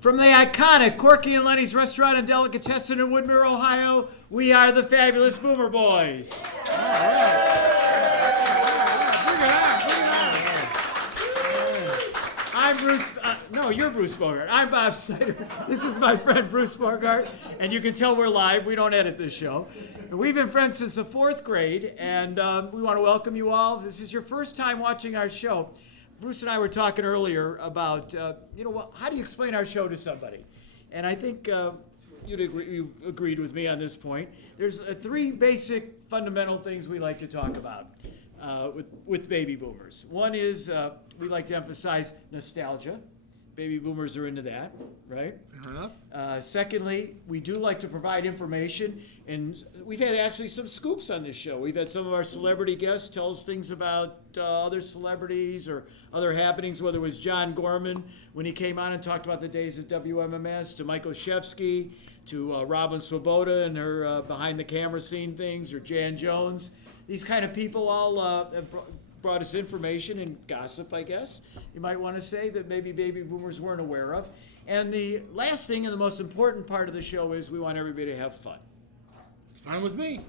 From the iconic Corky and Lenny's Restaurant and Delicatessen in Woodmere, Ohio, we are the Fabulous Boomer Boys. All right. I'm Bruce, you're Bruce Bogart. I'm Bob Snyder. This is my friend Bruce Bogart, and you can tell we're live. We don't edit this show. We've been friends since the 4th grade, and we want to welcome you all. If this is your first time watching our show, Bruce and I were talking earlier about, how do you explain our show to somebody? And I think you agreed with me on this point. There's 3 basic fundamental things we like to talk about with baby boomers. One is we like to emphasize nostalgia. Baby boomers are into that, right? Fair enough. Secondly, we do like to provide information, and we've had actually some scoops on this show. We've had some of our celebrity guests tell us things about other celebrities or other happenings, whether it was John Gorman when he came on and talked about the days at WMMS, to Michael Shevsky, to Robin Swoboda and her behind-the-camera scene things, or Jan Jones. These kind of people all have brought us information and gossip, I guess, you might want to say, that maybe baby boomers weren't aware of. And the last thing and the most important part of the show is we want everybody to have fun. It's fine with me.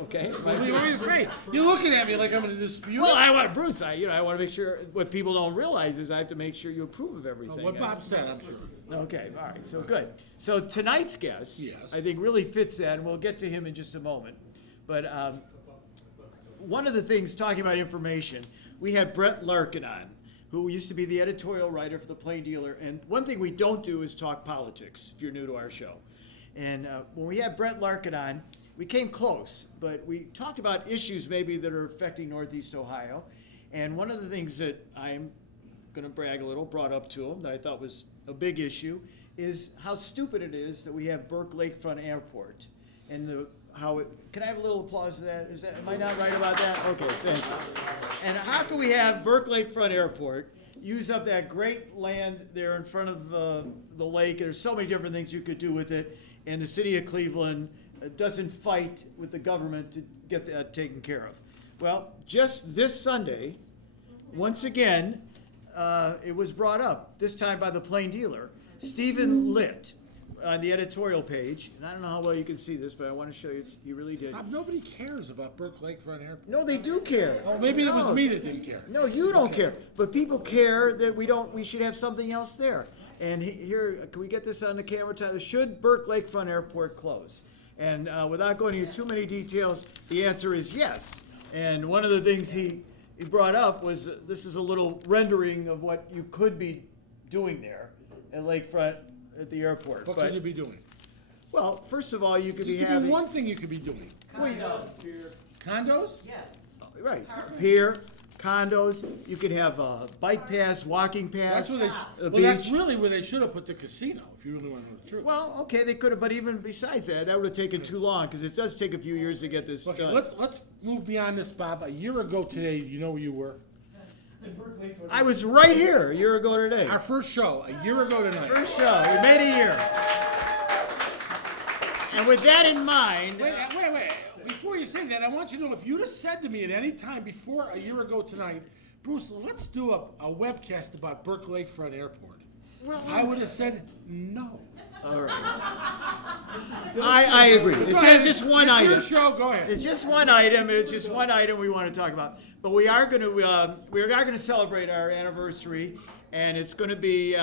Okay. What do you want me to say? You're looking at me like I'm going to dispute. Well, I want Bruce. I want to make sure. What people don't realize is I have to make sure you approve of everything. What Bob said, I'm sure. Okay. All right. So good. So tonight's guest, yes, I think really fits that, and we'll get to him in just a moment. But one of the things, talking about information, we had Brett Larkin on, who used to be the editorial writer for the Plain Dealer. And one thing we don't do is talk politics, if you're new to our show. And when we had Brett Larkin on, we came close, but we talked about issues maybe that are affecting Northeast Ohio. And one of the things that I'm going to brag a little, brought up to him, that I thought was a big issue, is how stupid it is that we have Burke Lakefront Airport. And can I have a little applause to that? Am I not right about that? Okay, thank you. And how can we have Burke Lakefront Airport use up that great land there in front of the lake? There's so many different things you could do with it, and the city of Cleveland doesn't fight with the government to get that taken care of. Well, just this Sunday, once again, it was brought up, this time by the Plain Dealer, Stephen Litt, on the editorial page, and I don't know how well you can see this, but I want to show you, he really did. Nobody cares about Burke Lakefront Airport. No, they do care. Oh, maybe it was me that didn't care. No, you don't care, but people care that we should have something else there. And here, can we get this on the camera, Tyler? Should Burke Lakefront Airport close? And without going into too many details, the answer is yes. And one of the things he brought up was, this is a little rendering of what you could be doing there at Lakefront at the airport. What could you be doing? Well, first of all, you could be Just having... give me one thing you could be doing. Condos. Condos? Yes. Right. Pier, condos. You could have a bike pass, walking pass. That's really where they should have put the casino, if you really want to know the truth. Well, okay, they could have, but even besides that, that would have taken too long, because it does take a few years to get this done. Let's move beyond this, Bob. A year ago today, you know where you were? I was right here a year ago today. Our first show, a year ago tonight. First show. We made a year. And with that in mind... Wait. Before you say that, I want you to know, if you'd have said to me at any time before a year ago tonight, Bruce, let's do a webcast about Burke Lakefront Airport, I would have said no. All right. I agree. It's just one item. It's your show. Go ahead. It's just one item. It's just one item we want to talk about. But we are going to celebrate our anniversary, and it's going to be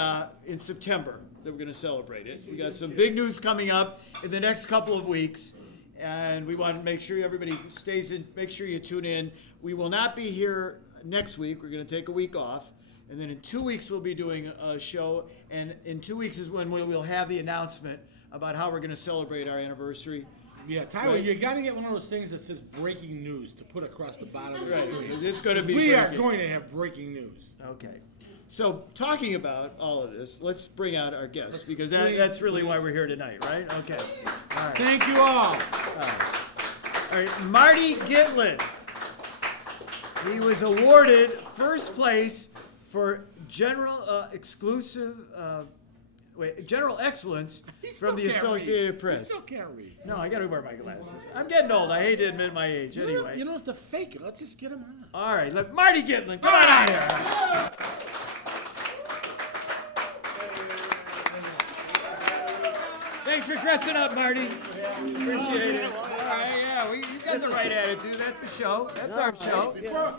in September that we're going to celebrate it. We got some big news coming up in the next couple of weeks, and we want to make sure everybody stays in. Make sure you tune in. We will not be here next week. We're going to take a week off. And then in 2 weeks, we'll be doing a show. And in 2 weeks is when we'll have the announcement about how we're going to celebrate our anniversary. Yeah, Tyler, you got to get one of those things that says breaking news to put across the bottom of the screen. It's going to be We breaking. are going to have breaking news. Okay. So talking about all of this, let's bring out our guests, because that's really why we're here tonight, right? Okay. All right. Thank you all. All right. Marty Gitlin. He was awarded first place for general excellence from the Associated Press. You still can't read. No, I got to wear my glasses. I'm getting old. I hate to admit my age. Anyway. You don't have to fake it. Let's just get him on. All right. Let Marty Gitlin, come on out here. Thanks for dressing up, Marty. Appreciate it. All right, yeah, you got the right attitude. That's the show. That's our show.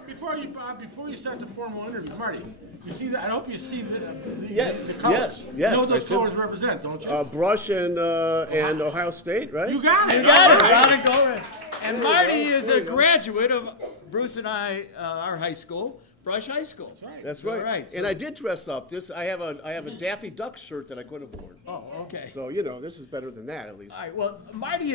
Before you start the formal interview, Marty, you see that? I hope you see the Yes, the colors. yes. You know what I those see. colors represent, don't you? Brush and Ohio State, right? You got it. You got it. All Round right. and go. And Marty is a graduate of Bruce and our high school, Brush High School. That's right. That's right. All right. And I did dress up. I have a Daffy Duck shirt that I could have worn. Oh, okay. So this is better than that at least. All right. Well, Marty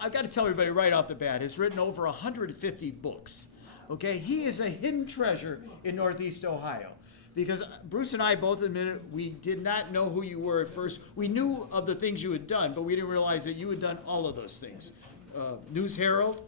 I've got to tell everybody right off the bat, has written over 150 books. Okay, he is a hidden treasure in Northeast Ohio. Because Bruce and I both admitted we did not know who you were at first. We knew of the things you had done, but we didn't realize that you had done all of those things. News Herald,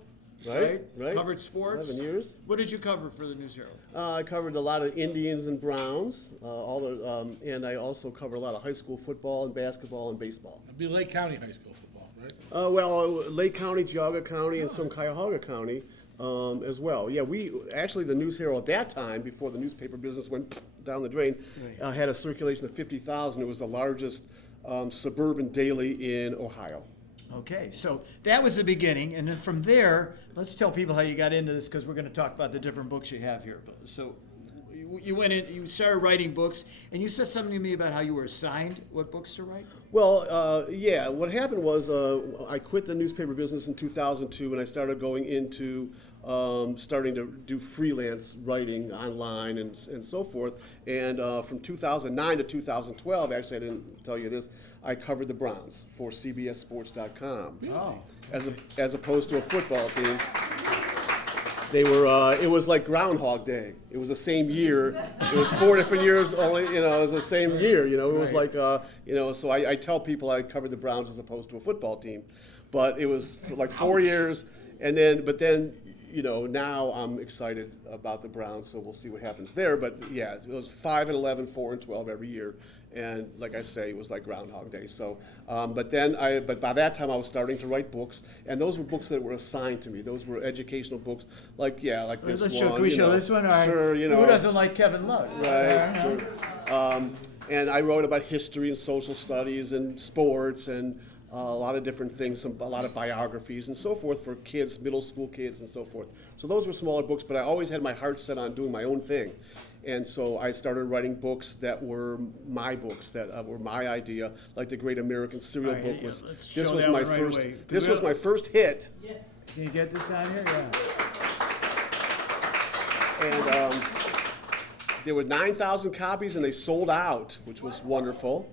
Right. Covered sports. 11 years. What did you cover for the News Herald? I covered a lot of Indians and Browns, and I also cover a lot of high school football and basketball and baseball. It'd be Lake County High School football, right? Lake County, Geauga County, and some Cuyahoga County as well. Yeah, the News Herald at that time, before the newspaper business went down the drain, had a circulation of 50,000. It was the largest suburban daily in Ohio. Okay, so that was the beginning, and then from there, let's tell people how you got into this, because we're going to talk about the different books you have here. So you went in, you started writing books, and you said something to me about how you were assigned what books to write? Well, yeah, what happened was I quit the newspaper business in 2002, and I started going into starting to do freelance writing online and so forth. And from 2009 to 2012, actually, I didn't tell you this, I covered the Browns for CBSSports.com. Oh. As opposed to a football team. They were. It was like Groundhog Day. It was the same year. It was 4 different years. Only, it was the same year. It was like, So I tell people I covered the Browns as opposed to a football team, but it was for like 4 years, and then, now I'm excited about the Browns. So we'll see what happens there. But yeah, it was 5 and 11, 4 and 12 every year. And like I say, it was like Groundhog Day. So, but by that time I was starting to write books, and those were books that were assigned to me. Those were educational books, like this one. Can we show this one? All right. Sure, Who doesn't like Kevin Love? Right. Sure. And I wrote about history and social studies and sports and a lot of different things, a lot of biographies and so forth for kids, middle school kids and so forth. So those were smaller books, but I always had my heart set on doing my own thing. And so I started writing books that were my books, that were my idea, like the Great American Cereal All right, book yeah, was. let's This show was that my one right first. away. This was my first hit. Yes. Can you get this on here? Yeah. And there were 9,000 copies, and they sold out, which was wonderful.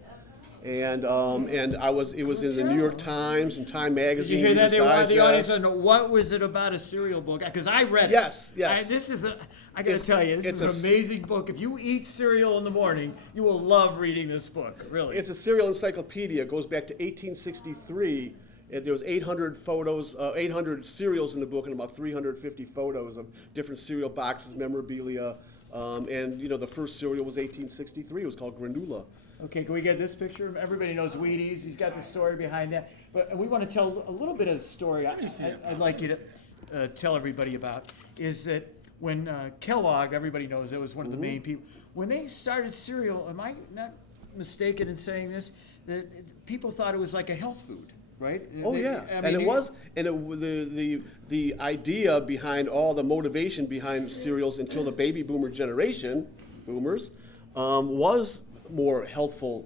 And it was in the New York Times and Time Did Magazine. you hear that? They wanted the Digest. audience to know what was it about a cereal book? Because I read it. Yes. I got to tell you, this is an it's a- amazing book. If you eat cereal in the morning, you will love reading this book. Really. It's a cereal encyclopedia. It goes back to 1863. And there was 800 photos, 800 cereals in the book, and about 350 photos of different cereal boxes, memorabilia. And the first cereal was 1863. It was called Granola. Okay, can we get this picture? Everybody knows Wheaties. He's got the story behind that. But we want to tell a little bit of the story I'd like you to tell everybody about, is that when Kellogg, everybody knows that was one of the main people, when they started cereal, am I not mistaken in saying this, that people thought it was like a health food, right? Oh yeah, the idea behind all the motivation behind cereals until the baby boomer generation, boomers, was more healthful,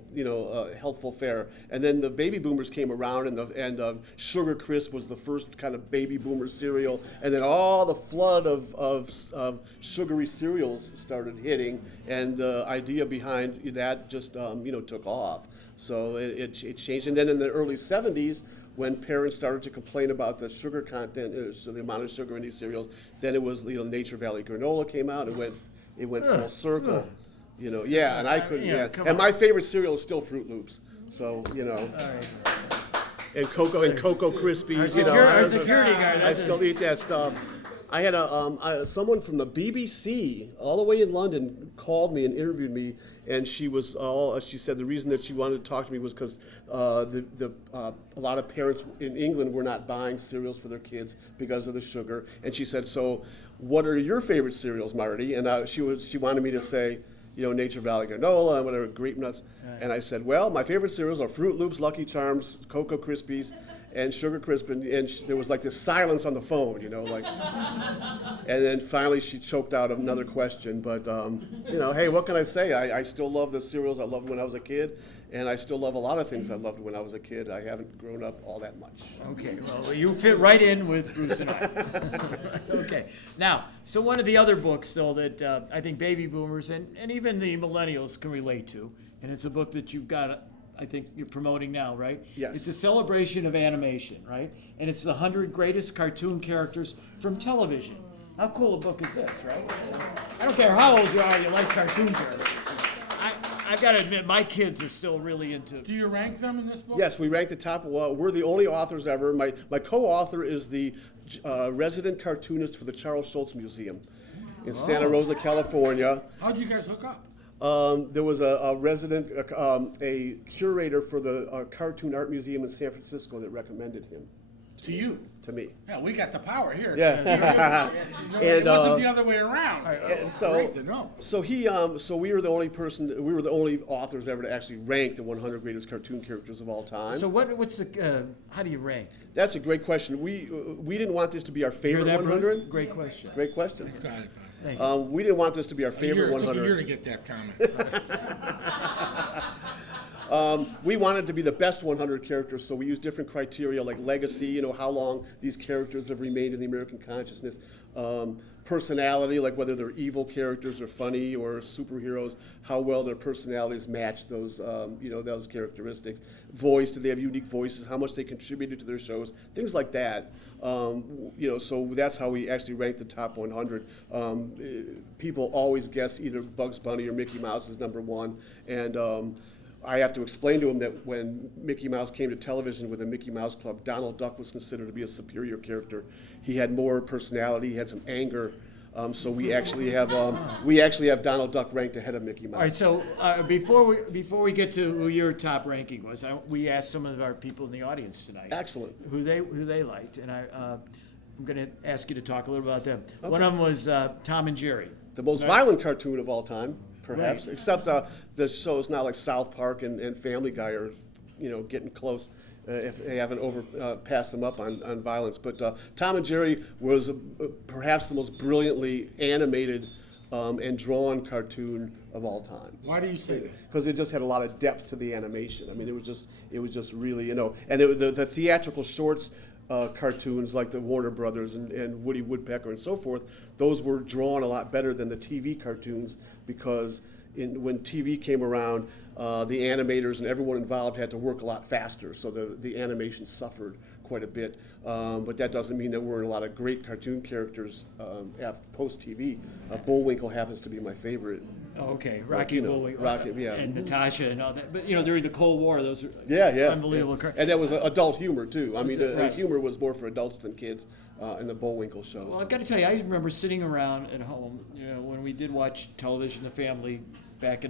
healthful fare. And then the baby boomers came around, and Sugar Crisp was the first kind of baby boomer cereal, and then all the flood of sugary cereals started hitting, and the idea behind that just took off. So it changed, and then in the early 70s, when parents started to complain about the sugar content, so the amount of sugar in these cereals, then it was Nature Valley granola came out. It went full circle. And I couldn't. And my favorite cereal is still Fruit Loops. So All right. and Cocoa Krispies. Our security guard. I still eat that stuff. I had someone from the BBC all the way in London called me and interviewed me, and she said the reason that she wanted to talk to me was because a lot of parents in England were not buying cereals for their kids because of the sugar, and she said, so what are your favorite cereals, Marty? And she wanted me to say, Nature Valley granola and whatever, grape nuts. And I said, well, my favorite cereals are Fruit Loops, Lucky Charms, Cocoa Krispies, and Sugar Crisp. And there was like this silence on the phone, like. And then finally she choked out another question. But, hey, what can I say? I still love the cereals I loved when I was a kid. And I still love a lot of things I loved when I was a kid. I haven't grown up all that much. Okay, well, you fit right in with Bruce and I. Okay, now, so one of the other books, though, that I think baby boomers and even the millennials can relate to, and it's a book that you've got, I think you're promoting now, right? Yes. It's a celebration of animation, right? And it's the 100 greatest cartoon characters from television. How cool a book is this, right? I don't care how old you are, you like cartoon characters. I've got to admit, my kids are still really into. Do you rank them in this book? Yes, we rank the top. Well, we're the only authors ever. My co-author is the resident cartoonist for the Charles Schulz Museum in Santa Rosa, California. How'd you guys hook up? There was a resident, a curator for the Cartoon Art Museum in San Francisco that recommended him. To you? To me. Yeah, we got the power here. Yeah. It wasn't the other way around. So, Great to know. so we were the only authors ever to actually rank the 100 greatest cartoon characters of all time. So what's the, how do you rank? That's a great question. We didn't want this to be our Hear favorite that, 100. Bruce? Great question. Great question. Got it, Thank you. We didn't want this to be our favorite It took a 100. year to get that comment. We wanted to be the best 100 characters, so we used different criteria like legacy, how long these characters have remained in the American consciousness, personality, like whether they're evil characters or funny or superheroes, how well their personalities match those, those characteristics. Voice, do they have unique voices? How much they contributed to their shows? Things like that. So that's how we actually ranked the top 100. People always guess either Bugs Bunny or Mickey Mouse is number one, and I have to explain to them that when Mickey Mouse came to television with the Mickey Mouse Club, Donald Duck was considered to be a superior character. He had more personality, he had some anger. So we actually have Donald Duck ranked ahead of Mickey Mouse. All right, so before we get to who your top ranking was, we asked some of our people in the audience tonight. Excellent. Who they liked, and I'm going to ask you to talk a little about them. Okay. One of them was Tom and Jerry. The most violent cartoon of all time, perhaps, right. Except the shows now like South Park and Family Guy are, getting close. If they haven't passed them up on violence. But Tom and Jerry was perhaps the most brilliantly animated and drawn cartoon of all time. Why do you say that? Because it just had a lot of depth to the animation. I mean, it was just really, and the theatrical shorts cartoons like the Warner Brothers and Woody Woodpecker and so forth, those were drawn a lot better than the TV cartoons because when TV came around, the animators and everyone involved had to work a lot faster, so the animation suffered quite a bit. But that doesn't mean there weren't a lot of great cartoon characters post-TV. Bullwinkle happens to be my favorite. Oh, okay, Rocky and Bullwinkle. Yeah. And Natasha and all that. But, during the Cold War, those are unbelievable characters. And that was adult humor, too. I mean, the Right. humor was more for adults than kids in the Bullwinkle shows. Well, I've got to tell you, I remember sitting around at home, when we did watch television, the family, back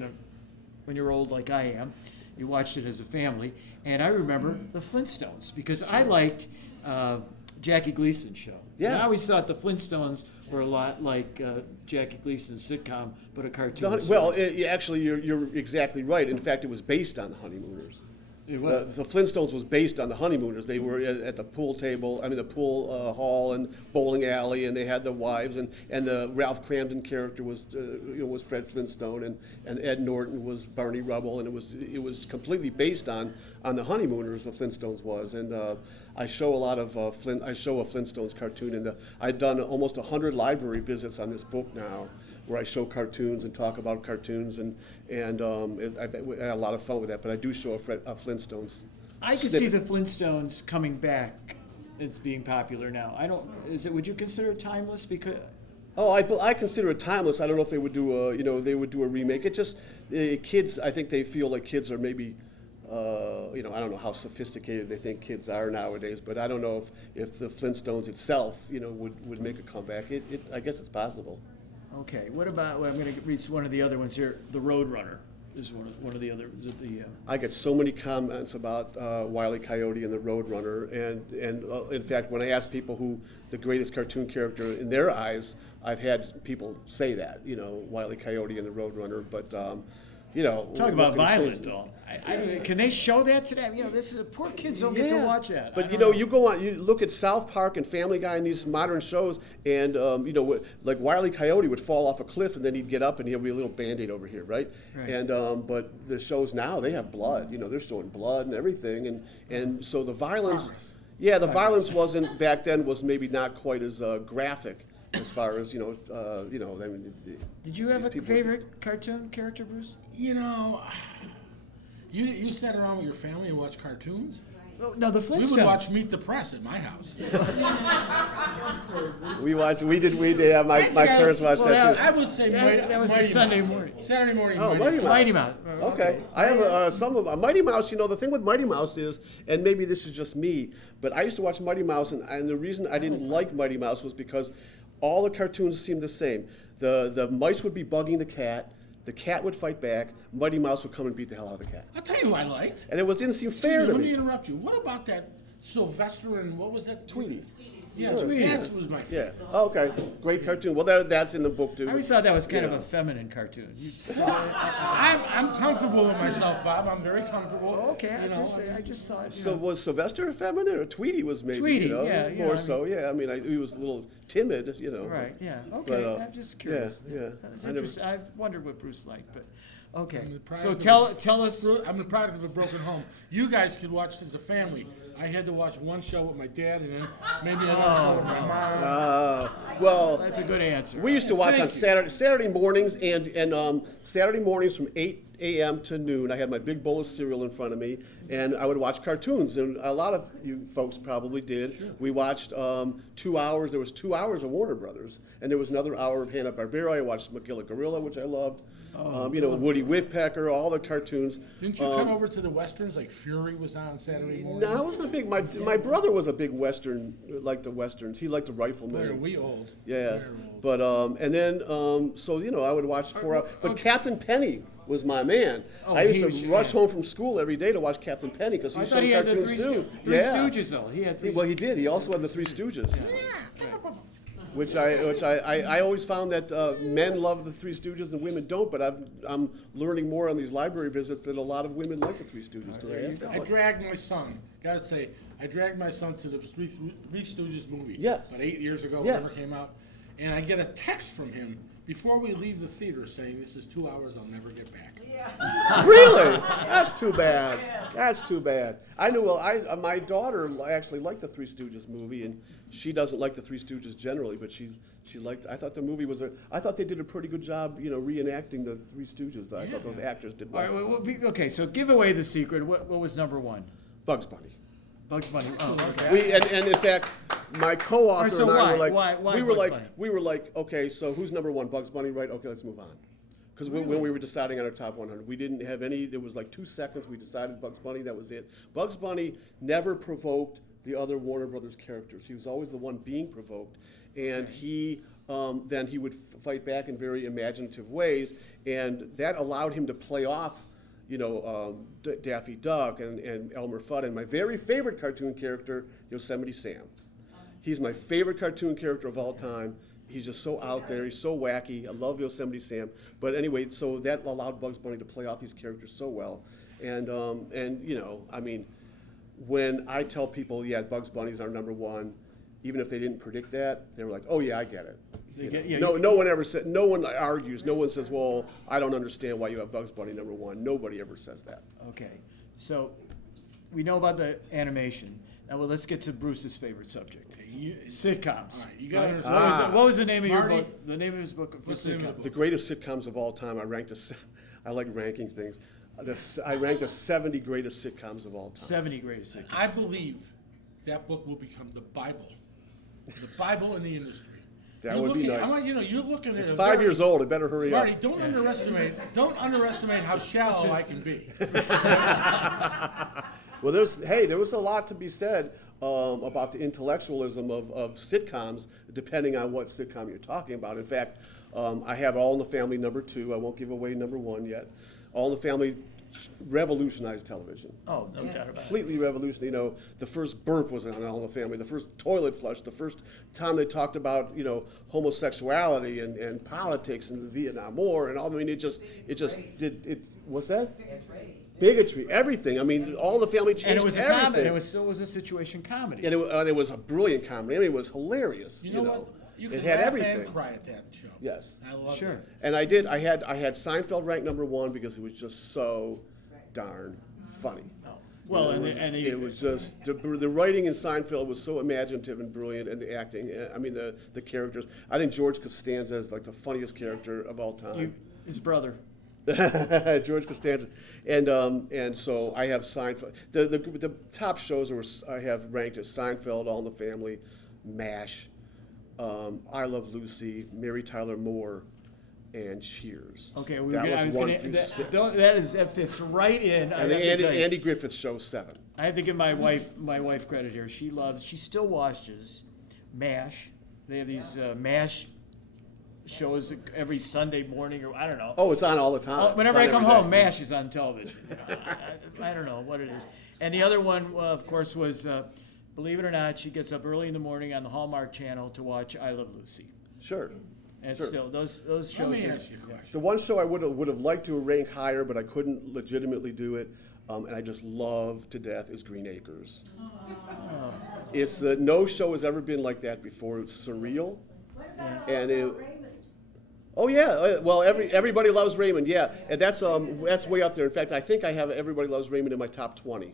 when you're old like I am, you watched it as a family, and I remember the Flintstones because I liked Jackie Gleason's show. Yeah. And I always thought the Flintstones were a lot like Jackie Gleason's sitcom, but a cartoon. Actually, you're exactly right. In fact, it was based on the Honeymooners. It was. The Flintstones was based on the Honeymooners. They were at the pool the pool hall and bowling alley, and they had the wives, and the Ralph Cramden character was Fred Flintstone, and Ed Norton was Barney Rubble, and it was completely based on the Honeymooners. The Flintstones was, and I show a lot of I show a Flintstones cartoon, and I've done almost 100 library visits on this book now, where I show cartoons and talk about cartoons, and I've had a lot of fun with that. But I do show a Flintstones. I could see the Flintstones coming back as being popular now. Would you consider it timeless? Because I consider it timeless. I don't know if they would do a remake. It just kids. I think they feel like kids are maybe. I don't know how sophisticated they think kids are nowadays, but I don't know if the Flintstones itself, would make a comeback. I guess it's possible. Okay, what about? Well, I'm going to read one of the other ones here. The Roadrunner is one of the other. I get so many comments about Wile E. Coyote and the Roadrunner, and in fact, when I ask people who the greatest cartoon character in their eyes, I've had people say that, Wile E. Coyote and the Roadrunner. But you know. Talk what about can you say? violent, though. Can they show that today? You know, this is poor kids don't get to watch that. But you know, you go on, you look at South Park and Family Guy and these modern shows, and you know, like Wile E. Coyote would fall off a cliff and then he'd get up and he'd be a little Band-Aid over here, right? And but the shows now, they have blood. You know, they're showing blood and everything, and so the violence. Yeah, the violence wasn't back then, was maybe not quite as graphic as far as I mean. Did you have a favorite cartoon character, Bruce? You know, you sat around with your family and watched cartoons? No, the Flintstones. We would watch Meet the Press at my house. We did. Yeah, my parents watched that too. I would say that was Mighty a Sunday Mouse. morning. Saturday morning. Oh, Mighty Mouse. Mighty Mouse. Okay, I have some of Mighty Mouse. You know, the thing with Mighty Mouse is, and maybe this is just me, but I used to watch Mighty Mouse, and the reason I didn't like Mighty Mouse was because all the cartoons seemed the same. The mice would be bugging the cat would fight back, Mighty Mouse would come and beat the hell out of the cat. I'll tell you who I liked. And it didn't seem fair to Let me. me interrupt you. What about that Sylvester and what was that? Tweety. Yeah, Sure. Tweety. That was my Yeah. favorite. Oh, okay. Great cartoon. Well, that's in the book too. I always thought that was kind of Yeah. a feminine cartoon. I'm comfortable with myself, Bob. I'm very comfortable. Okay, You know, I just thought. You So know. was Sylvester feminine, or Tweety was maybe? Tweety, you know, yeah, more I so. Yeah, I mean, he was a little timid, you know. Right. Yeah. Okay. But, I'm just curious. yeah. It's I never- interesting. I wondered what Bruce liked, but okay. I'm the product So of tell us. I'm the product of a broken home. You guys could watch as a family. I had to watch one show with my dad and then maybe another show with my mom. Well, That's a good answer. we used to watch on Thank you. Saturday mornings and Saturday mornings from 8 a.m. to noon. I had my big bowl of cereal in front of me, and I would watch cartoons. And a lot of you folks probably did. Sure. We watched 2 hours. There was 2 hours of Warner Brothers, and there was another hour of Hanna-Barbera. I watched McGilla Gorilla, which I loved. Woody Woodpecker, all the cartoons. Didn't you come over to the westerns like Fury was on Saturday morning? No, I wasn't a big. My brother was a big Western, liked the Westerns. He liked the Rifleman. Boy, are we old. Yeah, We're old. but and then so I would watch 4 hours. But Captain Penny was my man. Oh, I used he to was- rush yeah. home from school every day to watch Captain Penny because I he thought showed he had the cartoons Three too. Stooges, though. He had Three Well, he did. He also had the Three Stooges. Which I always found that men love the Three Stooges and women don't, but I'm learning more on these library visits that a lot of women like the Three Stooges today. I dragged my son. Gotta say, I dragged my son to the Three Stooges movie. Yes. About 8 years ago, Yes. whenever it came out, and I get a text from him before we leave the theater saying, "This is 2 hours I'll never get back." Really? That's too bad. That's too bad. I knew. Well, my daughter actually liked the Three Stooges movie, and she doesn't like the Three Stooges generally, but she liked. I thought the movie was I thought they did a pretty good job, reenacting the Three Stooges. Though. I thought those actors did All well. right. Okay. So give away the secret. What was number one? Bugs Bunny. Bugs Bunny. Oh, okay. And in fact, my co-author So and I why? were like, Why we were Bugs like, Bunny? we were like, okay, so who's number one? Bugs Bunny, right? Okay, let's move on. Because when we were deciding on our top 100, we didn't have any. There was like 2 seconds. We decided Bugs Bunny. That was it. Bugs Bunny never provoked the other Warner Brothers characters. He was always the one being provoked, and then he would fight back in very imaginative ways, and that allowed him to play off. Daffy Duck and Elmer Fudd, and my very favorite cartoon character, Yosemite Sam. He's my favorite cartoon character of all time. He's just so out there. He's so wacky. I love Yosemite Sam. But anyway, so that allowed Bugs Bunny to play off these characters so well. And I mean, when I tell people, yeah, Bugs Bunny's our number one, even if they didn't predict that, they were like, oh yeah, I get it. No one ever said. No one argues. No one says, "Well, I don't understand why you have Bugs Bunny number one." Nobody ever says that. Okay. So we know about the animation. Now, let's get to Bruce's favorite subject: sitcoms. All right, you gotta Right? understand. What was the name of your Marty, book? The name of his book for what's the name of the sitcoms. book? The greatest sitcoms of all time. I like ranking things. I ranked the 70 greatest sitcoms of all time. 70 greatest sitcoms. I believe that book will become the Bible in the industry. That would be nice. You're looking at It's a 5 very- years old. It better hurry Marty, up. don't underestimate how shallow I can be. Well, there was a lot to be said about the intellectualism of sitcoms, depending on what sitcom you're talking about. In fact, I have All in the Family number 2. I won't give away number 1 yet. All in the Family revolutionized television. Oh, no doubt about it. Completely revolutionary. You know, the first burp was on All in the Family. The first toilet flush. The first time they talked about, you know, homosexuality and politics and the Vietnam War and all. I mean, it just did it. What's that? Bigotry, everything. I mean, All in the Family changed And it was a everything. comedy. It still was a situation comedy. And it was a brilliant comedy. I mean, it was hilarious. You know what? You it can had laugh everything. and cry at that show. Yes. I love Sure. it. And I did. I had Seinfeld ranked #1 because it was just so darn funny. Well, It was just the writing in Seinfeld was so imaginative and brilliant, and the acting. I mean, the characters. I think George Costanza is like the funniest character of all time. his brother. George Costanza, and so I have Seinfeld. The top shows I have ranked as Seinfeld, All in the Family, MASH, I Love Lucy, Mary Tyler Moore, and Cheers. Okay, that fits right in. And the Andy Griffith Show 7. I have to give my wife credit here. She still watches MASH. They have these MASH shows every Sunday morning, or I don't know. Oh, it's on all the time. Whenever It's I on come every home, day. MASH is on television. I don't know what it is. And the other one, of course, was, believe it or not, she gets up early in the morning on the Hallmark Channel to watch I Love Lucy. Sure. And Sure. still, those Let shows. me are- ask you a question. The one show I would have liked to rank higher, but I couldn't legitimately do it, and I just love to death, is Green Acres. It's no show has ever been like that before. It's surreal. And Raymond? Oh yeah, well everybody loves Raymond, yeah, and that's way up there. In fact, I think I have Everybody Loves Raymond in my top 20.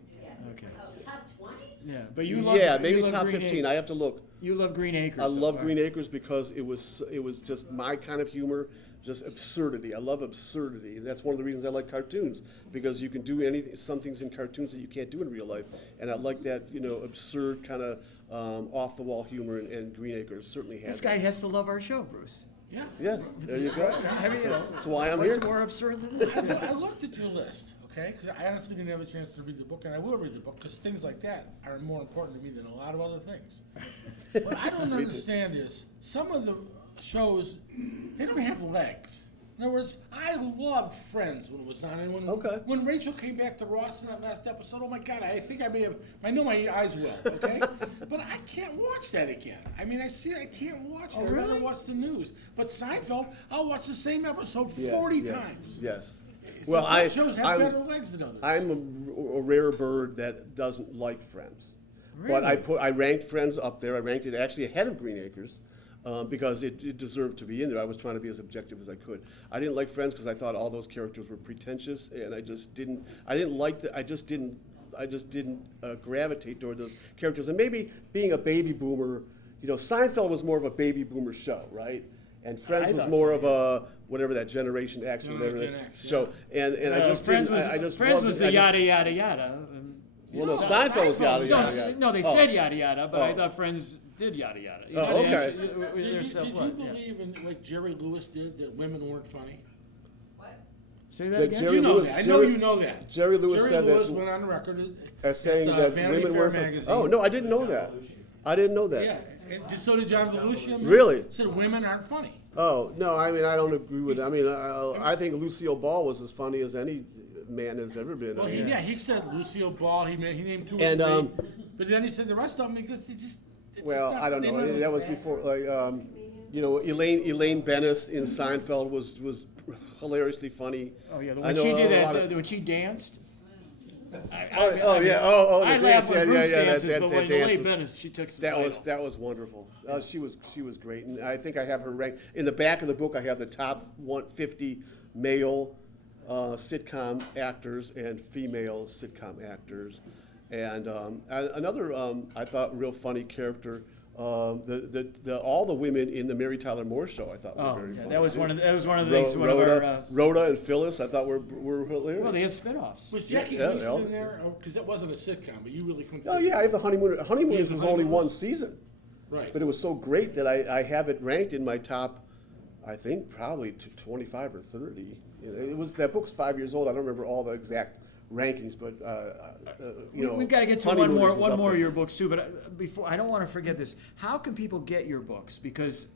Okay. Top 20? Yeah, but you love. Yeah, you maybe love top Green 15. Acres. I have to look. You love Green Acres. I so love far. Green Acres because it was just my kind of humor, just absurdity. I love absurdity. That's one of the reasons I like cartoons, because you can do some things in cartoons that you can't do in real life, and I like that absurd kind of off the wall humor, and Green Acres certainly has. This guy has to love our show, Bruce. Yeah. Yeah, there you go. I mean, That's why I'm what's here. more absurd than this? I looked at your list, okay? Because I honestly didn't have a chance to read the book, and I will read the book because things like that are more important to me than a lot of other things. What I don't understand is some of the shows, they don't have legs. In other words, I loved Friends when it was on, and when Rachel came back to Ross in that last episode, oh my God, I think I know my eyes well, okay? But I can't watch that again. I mean, I can't watch that. Oh, I'd rather really? watch the news. But Seinfeld, I'll watch the same episode Yeah, 40 yeah, times. Yes. So Well, some shows have I'm- better legs than others. I'm a rare bird that doesn't like Friends. But I ranked Friends up there. I ranked it actually ahead of Green Acres because it deserved to be in there. I was trying to be as objective as I could. I didn't like Friends because I thought all those characters were pretentious, and I just didn't gravitate toward those characters. And maybe being a baby boomer, Seinfeld was more of a baby boomer show, right? And Friends was thought more so, of a whatever that Generation X or whatever Gen that X, show. And I just Friends didn't- was I just Friends loved was it. the I just- yada yada yada. Well, no, Seinfeld was yada No, yada yada. no, they Oh. said yada yada, but I Oh. thought Friends did yada yada. Oh, okay. Did you believe in like Jerry Lewis did that women weren't funny? Say that That again. Jerry You know Lewis- that. I know Jerry- you know that. Jerry Lewis said that- went on record As saying at, that Vanity women Fair were. magazine. Oh no, I didn't know that. I didn't know that. Yeah, and so did John Belushi. I mean, Really? Said women aren't funny. Oh no, I mean I don't agree with. I mean I think Lucille Ball was as funny as any man has ever been. Well, he said Lucille Ball. He named two or And, three, but then he said the rest of them because it's Well, just not, I don't they know. never- That was before, Elaine Bennis in Seinfeld was hilariously funny. Oh yeah, I when know she did a lot that, of- when she danced. Oh, yeah. I The laugh dance. when Yeah, Bruce yeah, dances, that but when dance Elaine was- Bennis, she took some title. That was wonderful. She was great, and I think I have her ranked in the back of the book. I have the top 150 male sitcom actors and female sitcom actors, and another I thought real funny character. All the women in the Mary Tyler Moore Show I thought were Oh, very yeah, funny. that was too. one of the things. One of Rhoda, our. Rhoda and Phyllis I thought were hilarious. Well, they had spin-offs. Was Jackie Yeah, Gleason yeah. in there? Because that wasn't a sitcom, but you really couldn't. Oh yeah, I have the Honeymooners. Honeymooners the was only one Honeymooners? season. Right. But it was so great that I have it ranked in my top, I think probably 25 or 30. That book's 5 years old. I don't remember all the exact rankings, but We've got to get to Honeymooners was one up more of there. your books too. But before, I don't want to forget this. How can people get your books? Because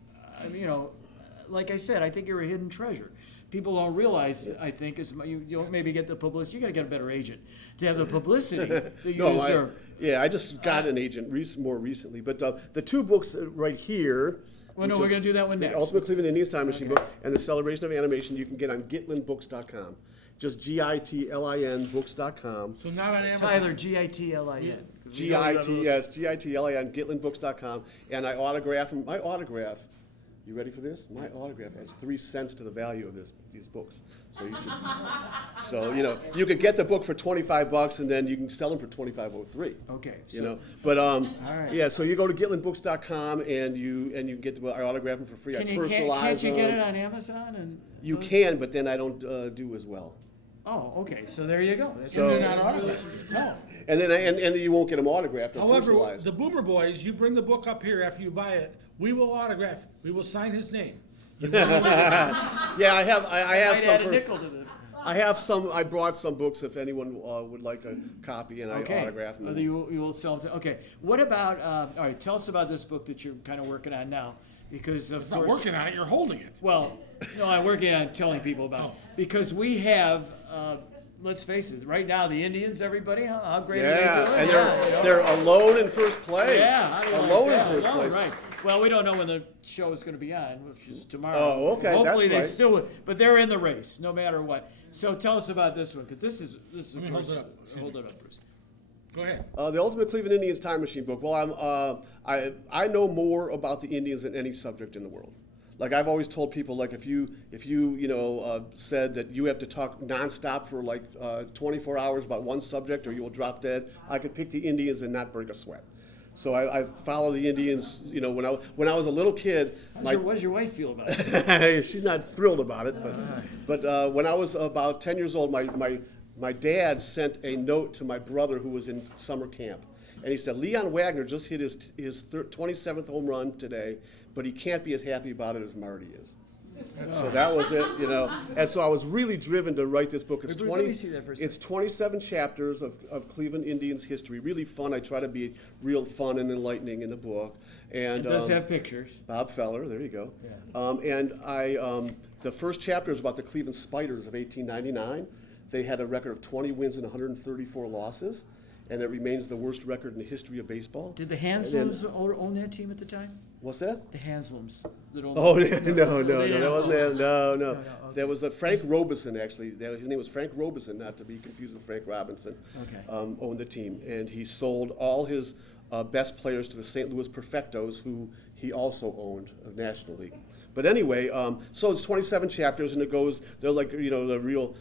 like I said, I think you're a hidden treasure. people don't realize, I think, is you don't maybe get the publicity. You got to get a better agent to have the publicity that you deserve. I just got an agent more recently. But the two books right here. Well, no, we're going to do that one The next. Ultimate Cleveland Indians Time Machine book and the Celebration of Animation you can get on GitlinBooks.com. Just Gitlin books.com. So not on Amazon. Tyler, Gitlin. Gitlin, GitlinBooks.com. And I autograph them. My autograph, you ready for this? My autograph adds 3 cents to the value of these books. So you should. So you could get the book for $25, and then you can sell them for $25.03. Okay. But right. yeah. So you go to GitlinBooks.com and you get I autograph them for free. I personalize can't you get them. it on Amazon? You can, but then I don't do as well. Oh, okay. So there you go. And they're not autographed. No. And then you won't get them autographed or However, personalized. the Boomer Boys, you bring the book up here after you buy it. We will autograph. We will sign his name. Yeah, I have Might add a some. nickel to the. I have some. I brought some books if anyone would like a copy, and Okay. I autograph them. You will sell them. Okay. What about? All right. Tell us about this book that you're kind of working on now, because of It's course. not working on it. You're holding it. Well, no, I'm working on telling people about it because we have. Let's face it. Right now, the Indians, everybody, how great are they doing? And they're alone in first place. Yeah, how do you like alone that? in first Alone, place. right. Well, we don't know when the show is going to be on, which is tomorrow. Oh, okay, Hopefully that's they right. still will, but they're in the race, no matter what. So tell us about this one, because this is of me course. hold it up. Excuse Hold me. it up, Bruce. Go ahead. The Ultimate Cleveland Indians Time Machine book. Well, I know more about the Indians than any subject in the world. Like I've always told people, like if you said that you have to talk nonstop for like 24 hours about one subject or you will drop dead, I could pick the Indians and not break a sweat. So I follow the Indians. When I was a little kid, What does your wife feel about it? she's not thrilled about it. But when I was about 10 years old, my dad sent a note to my brother who was in summer camp. And he said, Leon Wagner just hit his 27th home run today, but he can't be as happy about it as Marty is. So that was it, And so I was really driven to write this book. It's Wait, let me see that for a second. It's 27 chapters of Cleveland Indians history. Really fun. I try to be real fun and enlightening in the book. And It does have pictures. Bob Feller, there you go. Yeah. And the first chapter is about the Cleveland Spiders of 1899. They had a record of 20 wins and 134 losses, and it remains the worst record in the history of baseball. Did the Hansloms own that team at the time? What's that? The Hansloms. That owned Oh, the- no, they that didn't wasn't own it. No. okay. That was Frank Robeson, actually. His name was Frank Robeson, not to be confused with Frank Robinson. Okay. Owned the team, and he sold all his best players to the St. Louis Perfectos, who he also owned of National League. But anyway, so it's 27 chapters, and they're like, the real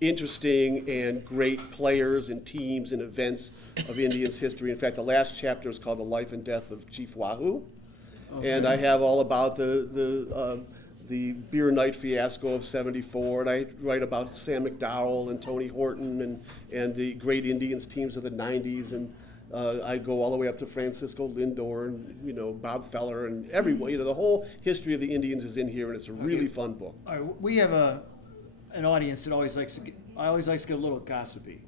interesting and great players and teams and events of Indians history. In fact, the last chapter is called The Life and Death of Chief Wahoo. Okay. And I have all about the beer night fiasco of '74, and I write about Sam McDowell and Tony Horton and the great Indians teams of the '90s, and I go all the way up to Francisco Lindor and Bob Feller and everyone. The whole history of the Indians is in here, and it's a really fun book. All right, we have an audience that always likes to get a little gossipy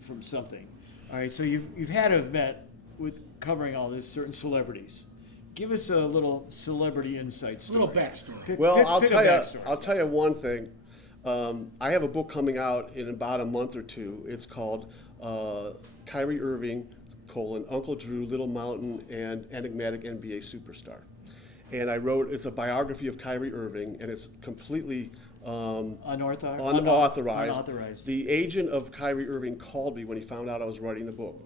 from something. All right, so you've had to have met with covering all this certain celebrities. Give us a little celebrity insight A story. little backstory. Well, I'll pick a tell you. backstory. I'll tell you one thing. I have a book coming out in about a month or two. It's called Kyrie Irving: Uncle Drew, Little Mountain, and Enigmatic NBA Superstar. And it's a biography of Kyrie Irving, and it's completely unauthorized. The agent of Kyrie Irving called me when he found out I was writing the book.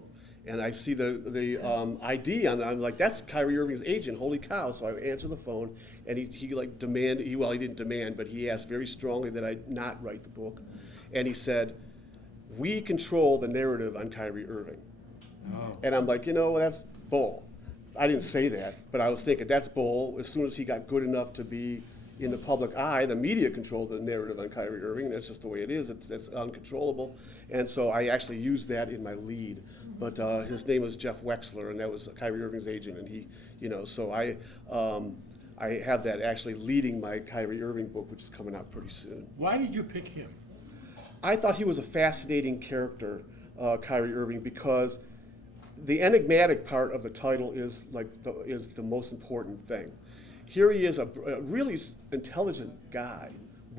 And I see the ID on it. I'm like, that's Kyrie Irving's agent. Holy cow. So I answer the phone, and he didn't demand, but he asked very strongly that I not write the book. And he said, we control the narrative on Kyrie Irving. Oh. And I'm like, that's bull. I didn't say that, but I was thinking that's bull. As soon as he got good enough to be in the public eye, the media controlled the narrative on Kyrie Irving, and that's just the way it is. It's uncontrollable. And so I actually used that in my lead. But his name was Jeff Wexler, and that was Kyrie Irving's agent. And he, so I have that actually leading my Kyrie Irving book, which is coming out pretty soon. Why did you pick him? I thought he was a fascinating character, Kyrie Irving, because the enigmatic part of the title is the most important thing. Here he is, a really intelligent guy,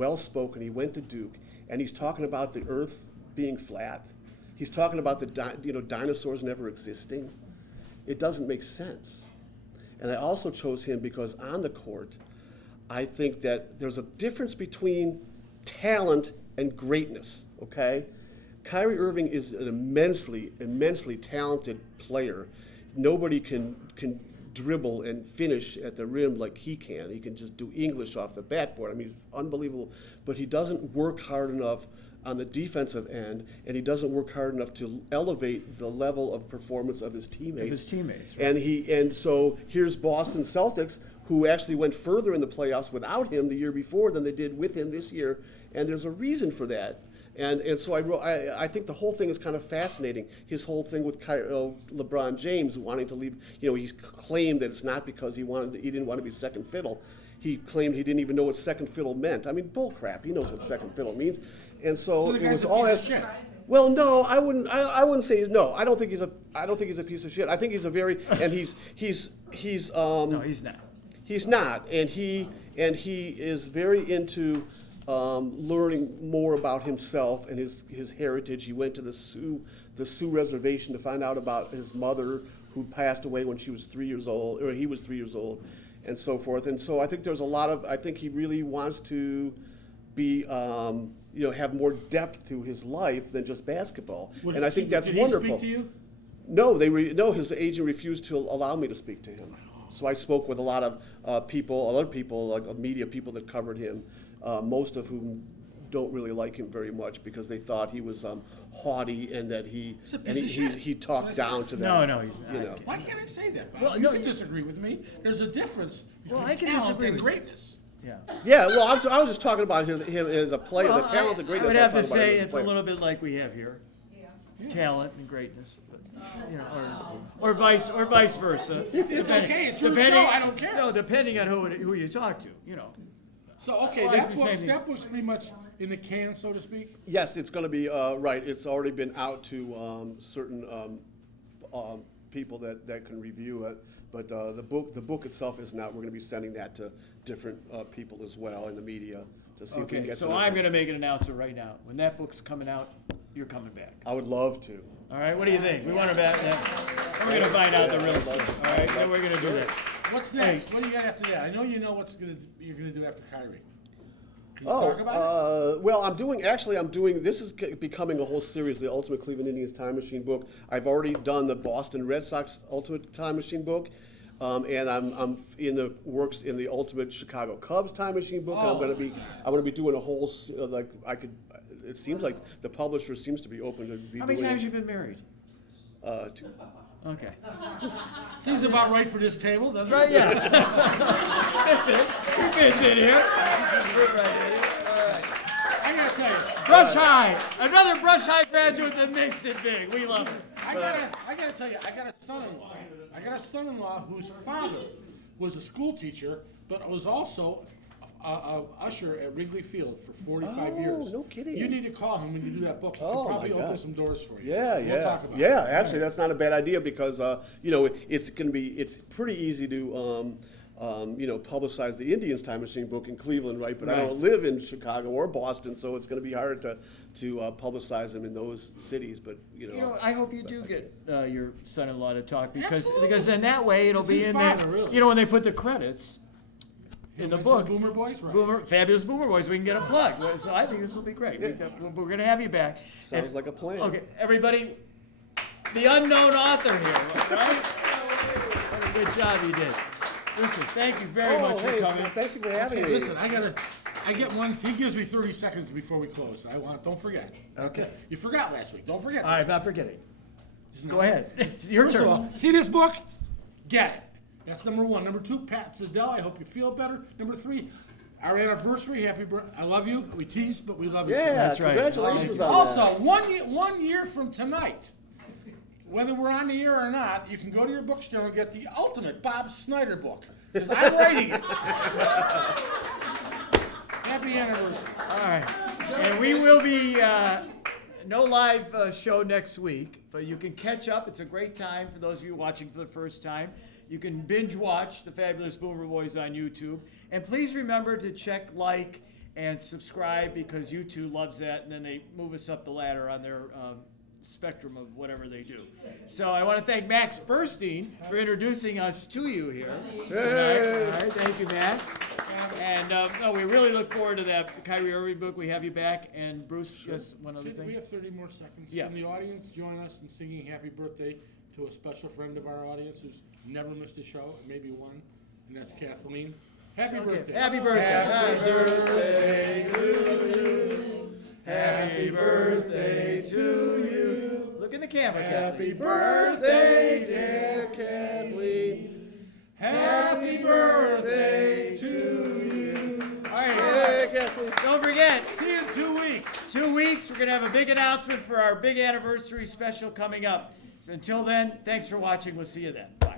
well-spoken. He went to Duke, and he's talking about the Earth being flat. He's talking about the dinosaurs never existing. It doesn't make sense. And I also chose him because on the court, I think that there's a difference between talent and greatness, okay? Kyrie Irving is an immensely talented player. Nobody can dribble and finish at the rim like he can. He can just do English off the backboard. I mean, he's unbelievable. But he doesn't work hard enough on the defensive end, and he doesn't work hard enough to elevate the level of performance of his teammates. Right. And so here's Boston Celtics, who actually went further in the playoffs without him the year before than they did with him this year, and there's a reason for that. And so I think the whole thing is kind of fascinating. His whole thing with LeBron James wanting to leave, he's claimed that it's not because he didn't want to be second fiddle. He claimed he didn't even know what second fiddle meant. I mean, bull crap. He knows what second fiddle means. And so the it was guy's a all piece that. of shit. Well, no, I wouldn't say no. I don't think he's a piece of shit. I think he's a very and he's No, he's not. He's not, and he is very into learning more about himself and his heritage. He went to the Sioux Reservation to find out about his mother, who passed away when she was 3 years old, or he was 3 years old, and so forth. And so I think there's a lot of. I think he really wants to be, have more depth to his life than just basketball. And I think that's wonderful. Did he speak to you? No, no. His agent refused to allow me to speak to him. So I spoke with a lot of other people, like media people that covered him, most of whom don't really like him very much because they thought he was haughty and that he talked down to them. No, he's not. Why can't I say that, Bob? Well, You no, can disagree with me. There's a difference between I can talent disagree and with you. greatness. Yeah. Yeah, well, I was just talking about him as a player, the talent, the I greatness. would I'm have to talking about say him as it's a player. little bit like we have here. Talent and greatness, but, or vice versa. It's okay. It's your show. I don't care. No, depending on who you talk to, So, okay, Well, it's the same thing. that book's pretty much in the can, so to speak. Yes, it's going to be right. It's already been out to certain people that can review it. But the book itself isn't out. We're going to be sending that to different people as well in the media to see if we can Okay, get so some. I'm going to make an announcement right now. When that book's coming out, you're coming back. I would love to. All right, what do you think? We want to bet that. We're going to find out the real stuff. All right, then we're going to do that. What's next? What do you got after that? I know you know you're gonna do after Kyrie. Can you talk about it? Well, I'm doing, this is becoming a whole series, the Ultimate Cleveland Indians Time Machine book. I've already done the Boston Red Sox Ultimate Time Machine book, and I'm in the works in the Ultimate Chicago Cubs Time Machine book. I'm gonna be doing a whole, it seems like the publisher seems to be open to be How many doing times you been married? 2. Okay. Seems about right for this table, doesn't Right, it? yeah. That's it. You fits in here. Fit right in here. All right. I gotta tell you, Brush High. Another Brush High graduate that makes it big. We love him. I gotta tell you, I got a son-in-law. I got a son-in-law whose father was a school teacher, but was also a usher at Wrigley Field for 45 years. No kidding. You need to call him when you do that book. He Oh, could probably my open God. some doors for you. Yeah, We'll talk about it. yeah. Actually, that's not a bad idea because it's pretty easy to publicize the Indians Time Machine book in Cleveland, right? But I Right. don't live in Chicago or Boston, so it's going to be hard to publicize them in those cities. But I hope you do get your son-in-law to talk Absolutely. because then that way it'll It's be his in father, there. really. When they put the credits in the Mention book. Boomer Boys, right? Fabulous Boomer Boys, we can get a plug. So I think this will be great. We're going to have you back. Sounds like a plan. Okay, everybody, the unknown author here, right? What a good job you did. Listen, thank you very much for coming. Thank you for having me. Listen, I get one. He gives me 30 seconds before we close. Don't forget. Okay. You forgot last week. Don't forget. All right, this not forgetting. week. Go ahead. It's your First turn. of all, see this book? Get it. That's number one. Number two, Pat Siddell. I hope you feel better. Number three, our anniversary. Happy birthday. I love you. We tease, but we love you. Yeah, That's right. congratulations on Also, that. 1 year from tonight, whether we're on the air or not, you can go to your bookstore and get the ultimate Bob Snyder book. Because I'm writing it. Happy anniversary. All right. And we will be, no live show next week, but you can catch up. It's a great time for those of you watching for the first time. You can binge watch the Fabulous Boomer Boys on YouTube. And please remember to check, like, and subscribe because YouTube loves that, and then they move us up the ladder on their spectrum of whatever they do. So I want to thank Max Burstein for introducing us to you here tonight. All right, thank you, Max. And no, we really look forward to that Kyrie Irving book. We have you back. And Bruce, just one other thing. We have 30 more seconds. Yeah. Can the audience join us in singing happy birthday to a special friend of our audience who's never missed a show, maybe one, and that's Kathleen. Happy birthday. Happy birthday. Happy birthday to you. Happy birthday to you. Look in the camera, Happy Kathleen. birthday, dear Kathleen. Happy birthday to you. All right. Hey, Kathleen. Don't forget, See you in 2 weeks. 2 weeks, we're going to have a big announcement for our big anniversary special coming up. So until then, thanks for watching. We'll see you then. Bye.